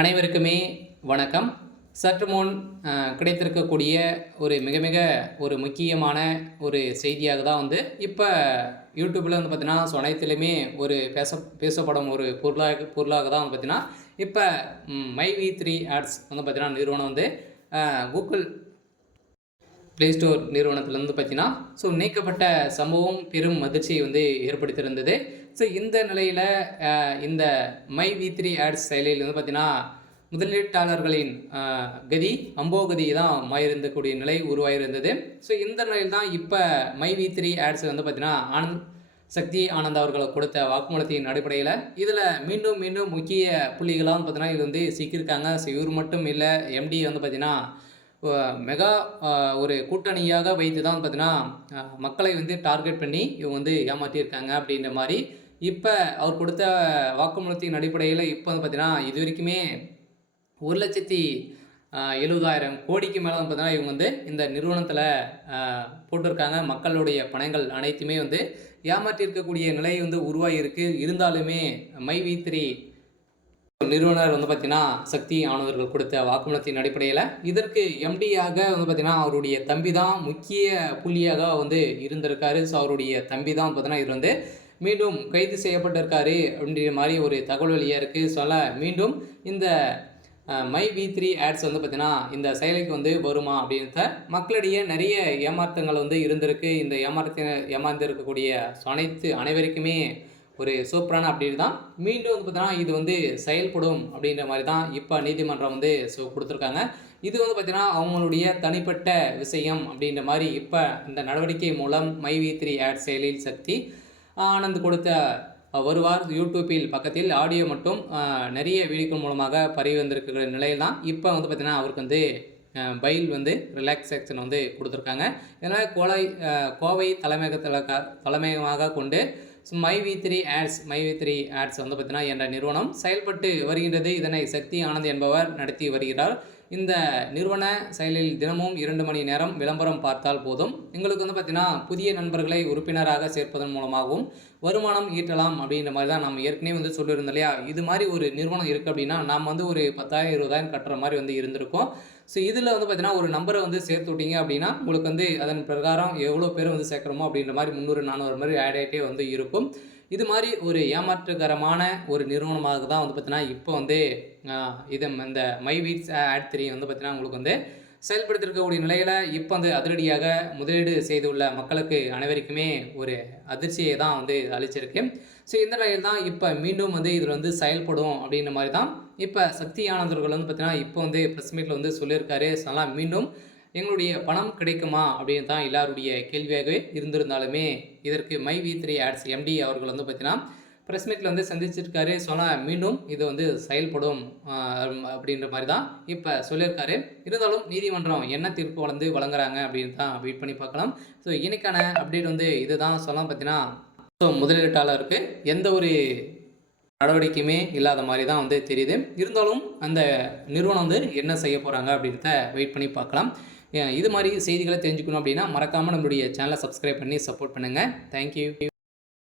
அனைவருக்குமே வணக்கம். சற்று முன் கிடைத்திருக்கக்கூடிய மிக மிக முக்கியமான செய்தியாக தான் இப்போ யூடியூப்பில் பார்த்தீங்கன்னா அனைத்திலுமே பேசப்படும் பொருளாக தான் பார்த்தீங்கன்னா இப்போ மைவி3 ஆட்ஸ் பார்த்தீங்கன்னா நிறுவனம் கூகுள் ப்ளே ஸ்டோர் நிறுவனத்திலேருந்து பார்த்தீங்கன்னா நீக்கப்பட்ட சம்பவம் பெரும் அதிர்ச்சியை ஏற்படுத்தியிருந்தது. இந்த நிலையில் இந்த மைவி3 ஆட்ஸ் செயலியில் பார்த்தீங்கன்னா முதலீட்டாளர்களின் கதி அம்போகதி தான் மாறியிருந்தக்கூடிய நிலை உருவாகியிருந்தது. இந்த நிலையில் தான் இப்போ மைவி3 ஆட்ஸ் பார்த்தீங்கன்னா சக்தி ஆனந்த் அவர்களை கொடுத்த வாக்குமூலத்தின் அடிப்படையில் இதில் மீண்டும் மீண்டும் முக்கிய புள்ளிகளாக பார்த்தீங்கன்னா இது சிக்கியிருக்காங்க. இவர் மட்டும் இல்லை, எம்டி பார்த்தீங்கன்னா மெகா கூட்டணியாக வைத்து தான் பார்த்தீங்கன்னா மக்களை டார்கெட் பண்ணி இவங்க ஏமாற்றியிருக்காங்க அப்படின்ற மாதிரி இப்போ அவர் கொடுத்த வாக்குமூலத்தின் அடிப்படையில் இப்போ பார்த்தீங்கன்னா இது வரைக்குமே 1,70,70,000 கோடிக்கு மேலே பார்த்தீங்கன்னா இவங்க இந்த நிறுவனத்தில் போட்டிருக்காங்க. மக்களுடைய பணங்கள் அனைத்துமே ஏமாற்றியிருக்கக்கூடிய நிலை உருவாகி இருக்குது. இருந்தாலுமே மைவி3 நிறுவனர் பார்த்தீங்கன்னா சக்தி ஆனவர்கள் கொடுத்த வாக்குமூலத்தின் அடிப்படையில் இதற்கு எம்டியாக பார்த்தீங்கன்னா அவருடைய தம்பி தான் முக்கிய புள்ளியாக இருந்திருக்காரு. அவருடைய தம்பி தான் பார்த்தீங்கன்னா இது மீண்டும் கைது செய்யப்பட்டிருக்காரு அப்படின்ற மாதிரி தகவல் வெளியாக இருக்குது. மீண்டும் இந்த மைவி3 ஆட்ஸ் பார்த்தீங்கன்னா இந்த செயலிக்கு வருமா அப்படின்றத மக்களிடையே நிறைய ஏமாற்றங்கள் இருந்திருக்கு. இந்த ஏமாந்திருக்கக்கூடிய அனைவருக்குமே சூப்பரான அப்டேட் தான். மீண்டும் பார்த்தீங்கன்னா இது செயல்படும் அப்படின்ற மாதிரி தான் இப்போ நீதிமன்றம் கொடுத்துருக்காங்க. இது பார்த்தீங்கன்னா அவங்களுடைய தனிப்பட்ட விஷயம் அப்படின்ற மாதிரி இப்போ இந்த நடவடிக்கை மூலம் மைவி3 ஆட்ஸ் செயலில் சக்தி ஆனந்த் கொடுத்த வருவார் யூடியூப்பில் பக்கத்தில் ஆடியோ மட்டும் நிறைய வீடியோக்கள் மூலமாக பரவி வந்திருக்கிற நிலையில் தான் இப்போ பார்த்தீங்கன்னா அவருக்கு பைல் ரிலாக்ஸேஷன் கொடுத்துருக்காங்க. ஏன்னா கோவை தலைமையகமாக கொண்டு மைவி3 ஆட்ஸ் பார்த்தீங்கன்னா என்ற நிறுவனம் செயல்பட்டு வருகின்றது. இதனை சக்தி ஆனந்த் என்பவர் நடத்தி வருகிறார். இந்த நிறுவன செயலில் தினமும் 2 மணி நேரம் விளம்பரம் பார்த்தால் போதும். எங்களுக்கு பார்த்தீங்கன்னா புதிய நண்பர்களை உறுப்பினராக சேர்ப்பதன் மூலமாகவும் வருமானம் ஈட்டலாம் அப்படின்ற மாதிரி தான் நம்ம ஏற்கனவே சொல்லியிருந்தோம் இல்லையா. இது மாதிரி நிறுவனம் இருக்குது அப்படின்னா நாம் ஒரு 10,000 20,000 கட்டுற மாதிரி இருந்திருக்கும். இதில் பார்த்தீங்கன்னா ஒரு நம்பரை சேர்த்து விட்டீங்க அப்படின்னா உங்களுக்கு அதன் பிரகாரம் எவ்வளோ பேர் சேர்க்குறோமோ அப்படின்ற மாதிரி 300 400 மாதிரி ஆட் ஆகிட்டே இருக்கும். இது மாதிரி ஏமாற்றுகரமான நிறுவனமாக தான் பார்த்தீங்கன்னா இப்போ இது இந்த மைவி3 பார்த்தீங்கன்னா உங்களுக்கு செயல்படுத்திருக்கக்கூடிய நிலையில் இப்போ அதிரடியாக முதலீடு செய்துள்ள மக்களுக்கு அனைவருக்குமே அதிர்ச்சியை தான் அளிச்சிருக்கு. இந்த நிலையில் தான் இப்போ மீண்டும் இதில் செயல்படும் அப்படின்ற மாதிரி தான் இப்போ சக்தி ஆனந்தர்கள் பார்த்தீங்கன்னா இப்போ ப்ரெஸ் மீட்டில் சொல்லியிருக்காரு. மீண்டும் எங்களுடைய பணம் கிடைக்குமா அப்படின்னு தான் எல்லாருடைய கேள்வியாகவே இருந்திருந்தாலுமே இதற்கு மைவி3 ஆட்ஸ் எம்டி அவர்கள் பார்த்தீங்கன்னா ப்ரெஸ் மீட்டில் சந்திச்சிருக்காரு. மீண்டும் இது செயல்படும் அப்படின்ற மாதிரி தான் இப்போ சொல்லியிருக்காரு. இருந்தாலும் நீதிமன்றம் என்ன தீர்ப்பு வழங்குறாங்க அப்படின்னு தான் வெயிட் பண்ணி பார்க்கலாம். இன்னைக்கான அப்டேட் இதுதான் பார்த்தீங்கன்னா முதலீட்டாளருக்கு எந்த நடவடிக்கையுமே இல்லாத மாதிரி தான் தெரியுது. இருந்தாலும் அந்த நிறுவனம் என்ன செய்ய போகிறாங்க அப்படின்றத வெயிட் பண்ணி பார்க்கலாம். இது மாதிரி செய்திகளை தெரிஞ்சுக்கணும் அப்படின்னா மறக்காமல் நம்மளுடைய சேனலை சப்ஸ்கிரைப் பண்ணி சப்போர்ட் பண்ணுங்கள். தேங்க்யூ.